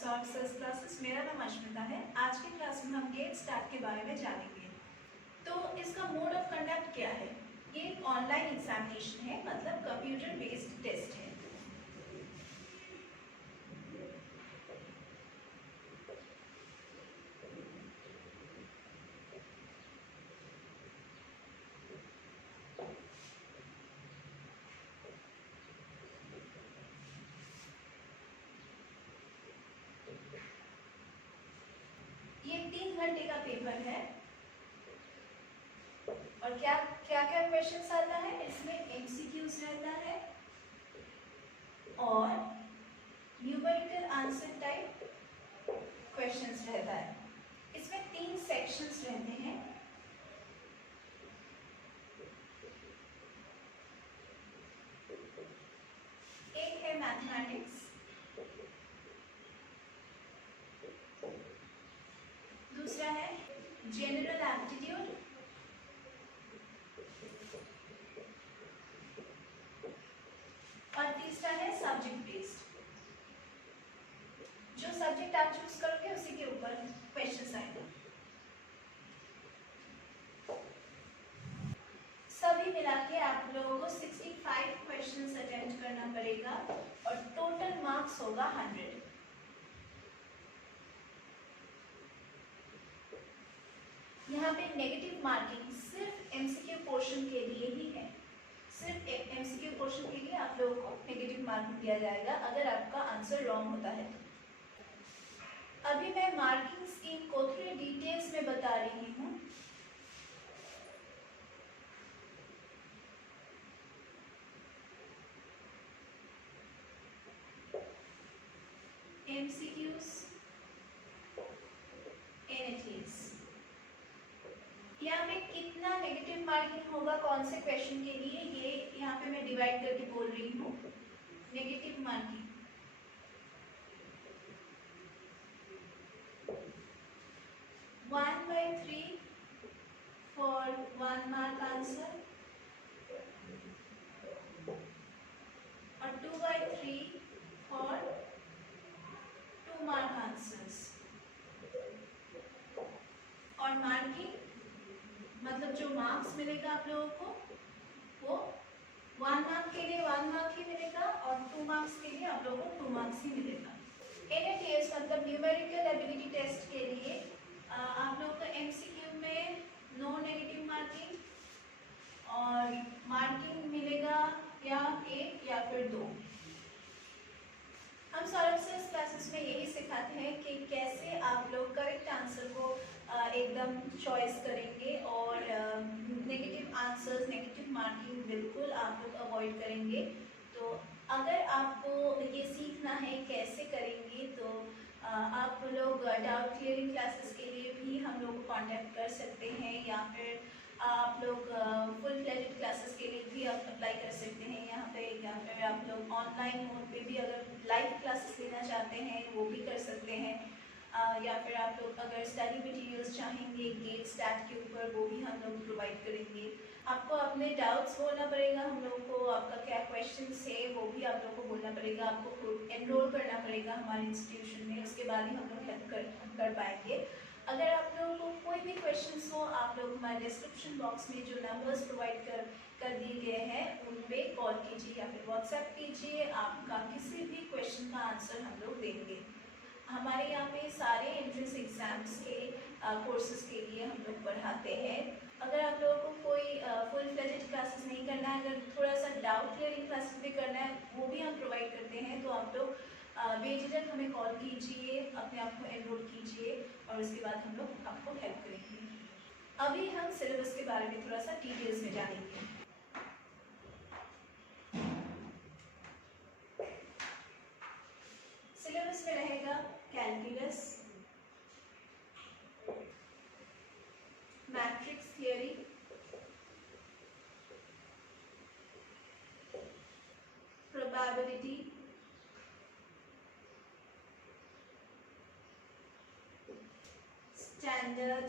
Short search classes. मेरा नाम अश्मिता है। आज के क्लास में हम गेट स्टार्ट के बारे में जानेंगे। तो इसका मोड ऑफ कंडक्ट क्या है? ये एक ऑनलाइन एग्जामिनेशन है, मतलब कंप्यूटर बेस्ड टेस्ट है। ये 3 घंटे का पेपर है और क्या क्या क्या क्वेश्चंस आता है इसमें? एमसीक्यूज रहता है और न्यूमेरिकल आंसर टाइप क्वेश्चंस रहता है। इसमें 3 सेक्शंस रहते हैं। एक है मैथमेटिक्स, दूसरा है जनरल एप्टीट्यूड और तीसरा है सब्जेक्ट बेस्ड। जो सब्जेक्ट आप चूज करोगे उसी के ऊपर क्वेश्चंस आएंगे। सभी मिला के आप लोगों को 65 क्वेश्चंस अटेम्प्ट करना पड़ेगा और टोटल मार्क्स होगा 100। यहाँ पे नेगेटिव मार्किंग सिर्फ एमसीक्यू पोर्शन के लिए ही है। सिर्फ एमसीक्यू पोर्शन के लिए आप लोगों को नेगेटिव मार्किंग दिया जाएगा अगर आपका आंसर रॉन्ग होता है। अभी मैं मार्किंग स्कीम को थोड़ी डिटेल्स में बता रही हूँ। एमसीक्यूज, एनएटीज, यहाँ पे कितना नेगेटिव मार्किंग होगा कौन से क्वेश्चन के लिए, ये यहाँ पे मैं डिवाइड करके बोल रही हूँ। Negative marking 1/3 for 1 mark answer और 2/3 फॉर 2 मार्क आंसर्स। और मार्किंग मतलब जो मार्क्स मिलेगा आप लोगों को वो 1 मार्क के लिए 1 मार्क ही मिलेगा और 2 मार्क्स के लिए आप लोगों को 2 मार्क्स ही मिलेगा। एनएटीएस मतलब न्यूमेरिकल एबिलिटी टेस्ट के लिए आप लोगों को एमसीक्यू में नो नेगेटिव मार्किंग और मार्किंग मिलेगा या 1 या फिर 2। हम सौरभ सर क्लासेस में यही सिखाते हैं कि कैसे आप लोग करेक्ट आंसर को एकदम चॉइस करेंगे और नेगेटिव आंसर्स, नेगेटिव मार्किंग बिल्कुल आप लोग अवॉइड करेंगे। तो अगर आपको ये सीखना है कैसे करेंगे तो आप लोग डाउट क्लियरिंग क्लासेस के लिए भी हम लोग को कांटेक्ट कर सकते हैं या फिर आप लोग फुल फ्लेजेड क्लासेस के लिए भी आप अप्लाई कर सकते हैं यहाँ पे, या फिर आप लोग ऑनलाइन मोड पे भी अगर लाइव क्लासेस लेना चाहते हैं वो भी कर सकते हैं। या फिर आप लोग अगर स्टडी मटेरियल्स चाहेंगे गेट स्टार्ट के ऊपर वो भी हम लोग प्रोवाइड करेंगे। आपको अपने डाउट्स बोलना पड़ेगा, हम लोग को आपका क्या क्वेश्चंस है वो भी आप लोग को बोलना पड़ेगा। आपको एनरोल करना पड़ेगा हमारे इंस्टीट्यूशन में, उसके बाद ही हम लोग हेल्प कर पाएंगे। अगर आप लोगों को कोई भी क्वेश्चंस हो आप लोग हमारे डिस्क्रिप्शन बॉक्स में जो नंबर्स प्रोवाइड कर दिए गए हैं उन पे कॉल कीजिए या फिर व्हाट्सएप कीजिए। आपका किसी भी क्वेश्चन का आंसर हम लोग देंगे। हमारे यहाँ पे सारे एंट्रेंस एग्जाम्स के कोर्सेज के लिए हम लोग पढ़ाते हैं। अगर आप लोगों को कोई फुल फ्लेजेड क्लासेस नहीं करना है, अगर थोड़ा सा डाउट क्लियरिंग क्लासेस भी करना है वो भी हम प्रोवाइड करते हैं। तो आप लोग बेझिझक हमें कॉल कीजिए, अपने आप को एनरोल कीजिए और उसके बाद हम लोग आपको हेल्प करेंगे। अभी हम सिलेबस के बारे में थोड़ा सा डिटेल्स में जानेंगे। सिलेबस में रहेगा calculus, matrix theory, probability, standard,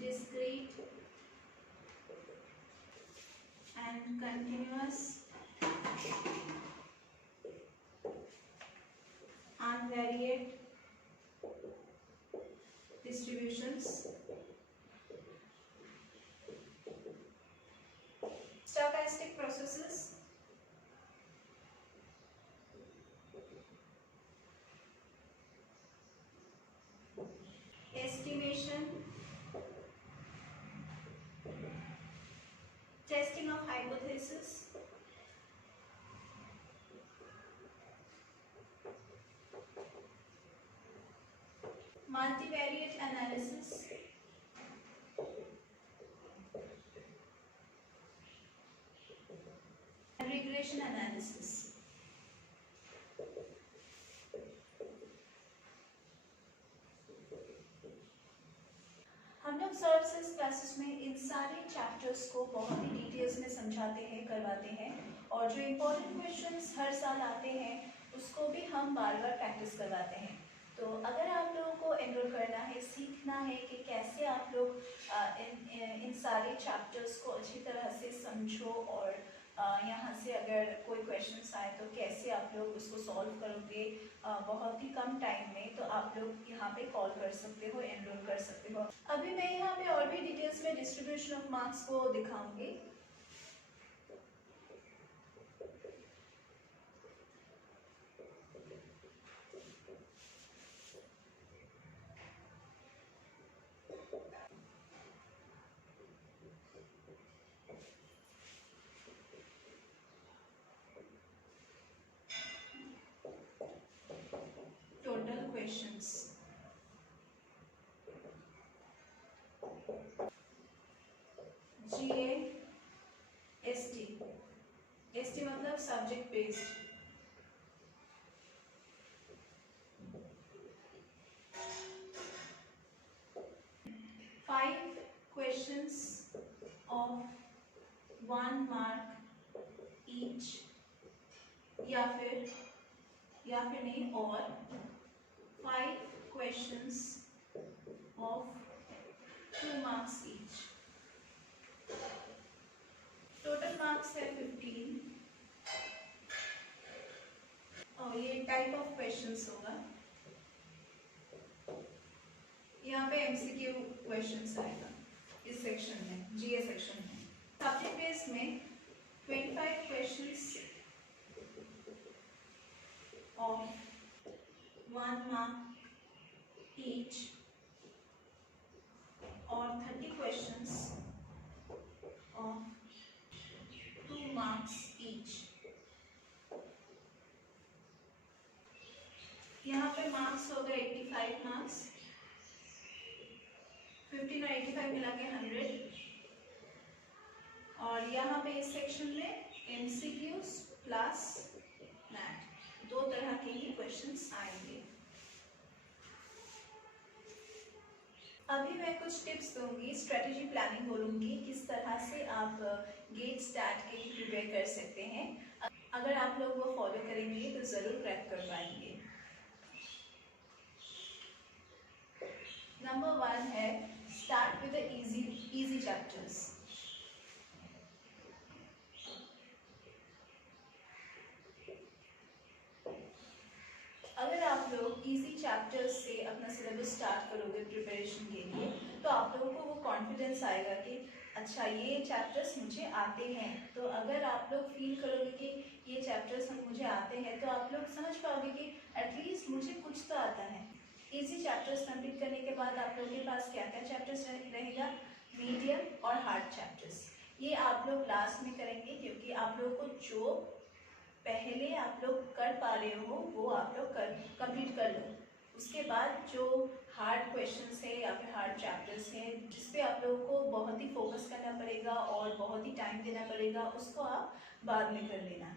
discrete and continuous, estimation, testing of hypothesis, multivariate analysis, and regression analysis. हम लोग सर्विसेज क्लासेस में इन सारे चैप्टर्स को बहुत ही डिटेल्स में समझाते हैं, करवाते हैं, और जो इम्पोर्टेंट क्वेश्चंस हर साल आते हैं उसको भी हम बार बार प्रैक्टिस करवाते हैं। तो अगर आप लोगों को एनरोल करना है, सीखना है कि कैसे आप लोग इन सारे चैप्टर्स को अच्छी तरह से समझो और यहाँ से अगर कोई क्वेश्चंस आए तो कैसे आप लोग उसको सॉल्व करोगे बहुत ही कम टाइम में, तो आप लोग यहाँ पे कॉल कर सकते हो, एनरोल कर सकते हो। अभी मैं यहाँ पे और भी डिटेल्स में डिस्ट्रीब्यूशन ऑफ मार्क्स को दिखाऊंगी। Total questions, GA ST, ST मतलब subject based, five questions of 1 mark each, या फिर नहीं, और 5 questions of 2 marks each. Total marks है 15। और ये टाइप ऑफ क्वेश्चंस होगा, यहाँ पे MCQ क्वेश्चंस आएगा इस सेक्शन में, GA सेक्शन में। सब्जेक्ट बेस में 25 क्वेश्चंस ऑफ 1 मार्क ईच और 30 क्वेश्चंस ऑफ 2 मार्क्स ईच। यहाँ पे मार्क्स हो गए 85 मार्क्स, 15 और 85 मिला के 100। और यहाँ पे इस सेक्शन में MCQs प्लस मैथ, 2 तरह के ही क्वेश्चंस आएंगे। अभी मैं कुछ टिप्स दूंगी, स्ट्रेटेजी प्लानिंग बोलूंगी, किस तरह से आप गेट स्टार्ट के लिए प्रिपेयर कर सकते हैं। अगर आप लोग वो फॉलो करेंगे तो ज़रूर क्रैक कर पाएंगे। नंबर 1 है start with the easy chapters. अगर आप लोग इजी चैप्टर्स से अपना सिलेबस स्टार्ट करोगे प्रिपरेशन के लिए, तो आप लोगों को वो कॉन्फिडेंस आएगा कि अच्छा ये चैप्टर्स मुझे आते हैं। तो अगर आप लोग फील करोगे कि ये चैप्टर्स मुझे आते हैं, तो आप लोग समझ पाओगे कि एटलीस्ट मुझे कुछ तो आता है। इजी चैप्टर्स कंप्लीट करने के बाद आप लोगों के पास क्या क्या चैप्टर्स रहेगा, मीडियम और हार्ड चैप्टर्स। ये आप लोग लास्ट में करेंगे, क्योंकि आप लोगों को जो पहले आप लोग कर पा रहे हो वो आप लोग कंप्लीट कर लो। उसके बाद जो हार्ड क्वेश्चंस है या फिर हार्ड चैप्टर्स हैं जिस पे आप लोगों को बहुत ही फोकस करना पड़ेगा और बहुत ही टाइम देना पड़ेगा, उसको आप बाद में कर लेना।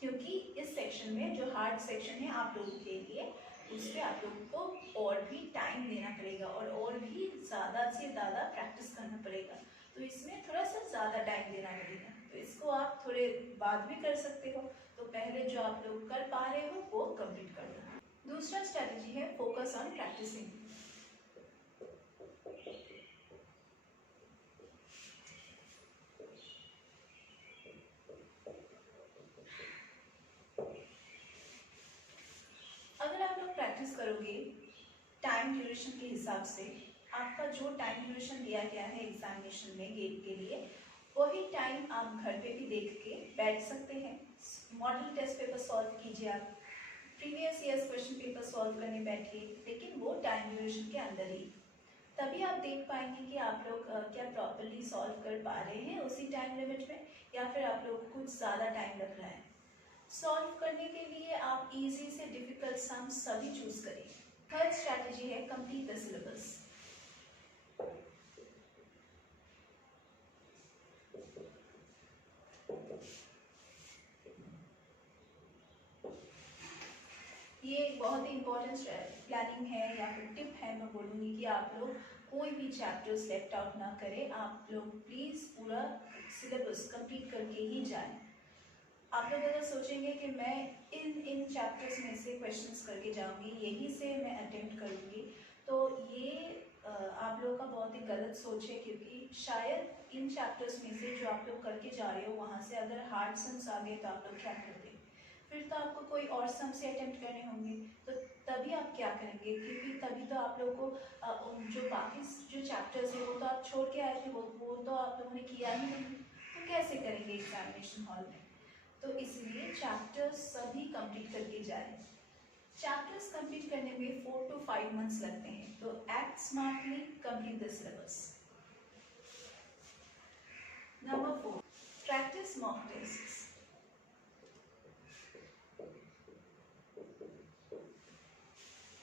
क्योंकि इस सेक्शन में जो हार्ड सेक्शन है आप लोगों के लिए, उस पर आप लोगों को और भी टाइम देना पड़ेगा और भी ज़्यादा से ज़्यादा प्रैक्टिस करना पड़ेगा। तो इसमें थोड़ा सा ज़्यादा टाइम देना पड़ेगा। तो इसको आप थोड़े बाद भी कर सकते हो। तो पहले जो आप लोग कर पा रहे हो वो कंप्लीट कर लो। दूसरा स्ट्रेटजी है फोकस ऑन प्रैक्टिसिंग। अगर आप लोग प्रैक्टिस करोगे टाइम ड्यूरेशन के हिसाब से, आपका जो टाइम ड्यूरेशन दिया गया है एग्जामिनेशन में गेट के लिए, वही टाइम आप घर पे भी देख के बैठ सकते हैं। मॉडल टेस्ट पेपर सॉल्व कीजिए आप, previous years question paper solve करने बैठिए, लेकिन वो टाइम ड्यूरेशन के अंदर ही। तभी आप देख पाएंगे कि आप लोग क्या प्रॉपरली सॉल्व कर पा रहे हैं उसी टाइम लिमिट में, या फिर आप लोग को कुछ ज़्यादा टाइम लग रहा है। सॉल्व करने के लिए आप इजी से डिफिकल्ट सम सभी चूज करें। थर्ड स्ट्रैटेजी है कंप्लीट द सिलेबस। ये एक बहुत ही इंपॉर्टेंट प्लानिंग है या फिर टिप है, मैं बोलूँगी कि आप लोग कोई भी चैप्टर्स लेफ्ट आउट ना करें। आप लोग प्लीज़ पूरा सिलेबस कंप्लीट करके ही जाएं। आप लोग अगर सोचेंगे कि मैं इन चैप्टर्स में से क्वेश्चंस करके जाऊंगी, यही से मैं अटेम्प्ट करूंगी, तो ये आप लोग का बहुत ही गलत सोच है, क्योंकि शायद इन चैप्टर्स में से जो आप लोग करके जा रहे हो वहाँ से अगर हार्ड सम्स आ गए तो आप लोग क्या करेंगे? फिर तो आपको कोई और सम से अटेम्प्ट करने होंगे, तो तभी आप क्या करेंगे? क्योंकि तभी तो आप लोग को जो बाकी जो चैप्टर्स है वो तो आप छोड़ के आए थे, वो तो आप लोगों ने किया ही नहीं, तो कैसे करेंगे एग्जामिनेशन हॉल में? तो इसलिए चैप्टर्स सभी कंप्लीट करके जाए। चैप्टर्स कंप्लीट करने में 4 to 5 मंथ्स लगते हैं, तो act smartly, complete the syllabus. Number 4, practice mock tests.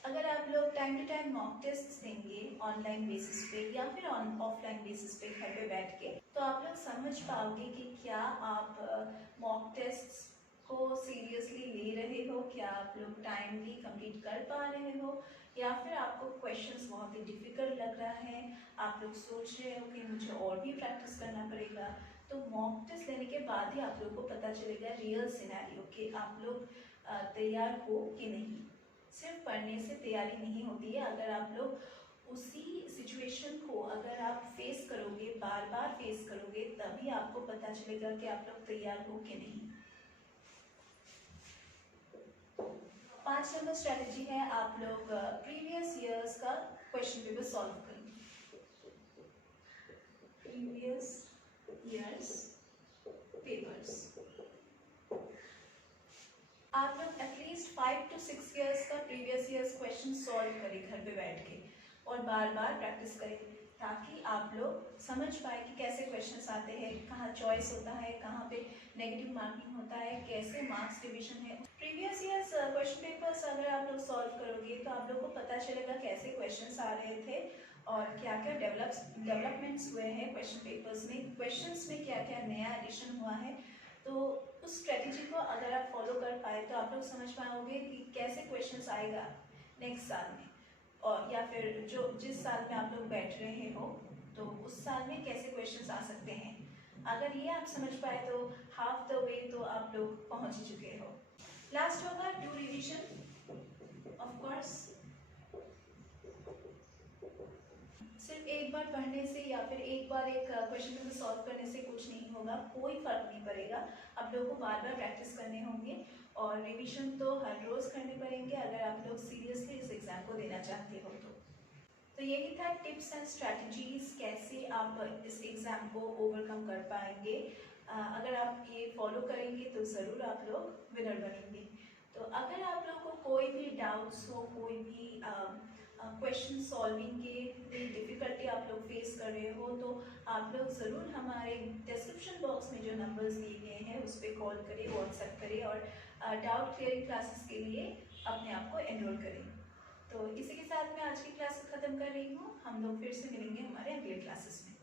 अगर आप लोग time to time mock test देंगे ऑनलाइन बेसिस पे या फिर ऑफलाइन बेसिस पे घर पे बैठ के, तो आप लोग समझ पाओगे कि क्या आप मॉक टेस्ट को सीरियसली ले रहे हो, क्या आप लोग टाइमली कंप्लीट कर पा रहे हो, या फिर आपको क्वेश्चंस बहुत ही डिफिकल्ट लग रहा है, आप लोग सोच रहे हो कि मुझे और भी प्रैक्टिस करना पड़ेगा। तो मॉक टेस्ट लेने के बाद ही आप लोग को पता चलेगा रियल सिनेरियो कि आप लोग तैयार हो कि नहीं। सिर्फ पढ़ने से तैयारी नहीं होती है। अगर आप लोग उसी सिचुएशन को अगर आप फेस करोगे, बार बार फेस करोगे, तभी आपको पता चलेगा कि आप लोग तैयार हो कि नहीं। 5 नंबर स्ट्रेटेजी है, आप लोग प्रीवियस ईयर्स का क्वेश्चन पेपर सॉल्व करेंगे। प्रीवियस ईयर्स पेपर्स आप लोग एटलीस्ट 5 to 6 ईयर्स का प्रीवियस ईयर्स क्वेश्चन सॉल्व करें घर पे बैठ के, और बार बार प्रैक्टिस करें, ताकि आप लोग समझ पाए कि कैसे क्वेश्चंस आते हैं, कहाँ चॉइस होता है, कहाँ पे नेगेटिव मार्किंग होता है, कैसे मार्क्स डिवीजन है। प्रीवियस ईयर्स क्वेश्चन पेपर्स अगर आप लोग सॉल्व करोगे तो आप लोग को पता चलेगा कैसे क्वेश्चंस आ रहे थे और क्या क्या डेवलपमेंट्स हुए हैं क्वेश्चन पेपर्स में, क्वेश्चंस में क्या क्या नया एडिशन हुआ है। तो उस स्ट्रेटेजी को अगर आप फॉलो कर पाए तो आप लोग समझ पाओगे कि कैसे क्वेश्चंस आएगा नेक्स्ट साल में, और या फिर जो जिस साल में आप लोग बैठ रहे हो तो उस साल में कैसे क्वेश्चंस आ सकते हैं। अगर ये आप समझ पाए तो हाफ द वे तो आप लोग पहुंच ही चुके हो। लास्ट होगा डू रिविजन। ऑफ कोर्स सिर्फ एक बार पढ़ने से या फिर एक बार एक क्वेश्चन पेपर सॉल्व करने से कुछ नहीं होगा, कोई फर्क नहीं पड़ेगा। आप लोगों को बार बार प्रैक्टिस करने होंगे और रिवीजन तो हर रोज करने पड़ेंगे अगर आप लोग सीरियसली इस एग्जाम को देना चाहते हो तो यही था टिप्स एंड स्ट्रैटेजीज कैसे आप इस एग्जाम को ओवरकम कर पाएंगे। अगर आप ये फॉलो करेंगे तो ज़रूर आप लोग विनर बनेंगे। तो अगर आप लोग को कोई भी डाउट्स हो, कोई भी क्वेश्चन सॉल्विंग के डिफ़िकल्टी आप लोग फेस कर रहे हो, तो आप लोग ज़रूर हमारे डिस्क्रिप्शन बॉक्स में जो नंबर्स दिए गए हैं उस पर कॉल करें, व्हाट्सएप करें और डाउट क्लियरिंग क्लासेस के लिए अपने आप को एनरोल करें। तो इसी के साथ मैं आज की क्लास खत्म कर रही हूँ। हम लोग फिर से मिलेंगे हमारे अगले क्लासेस में।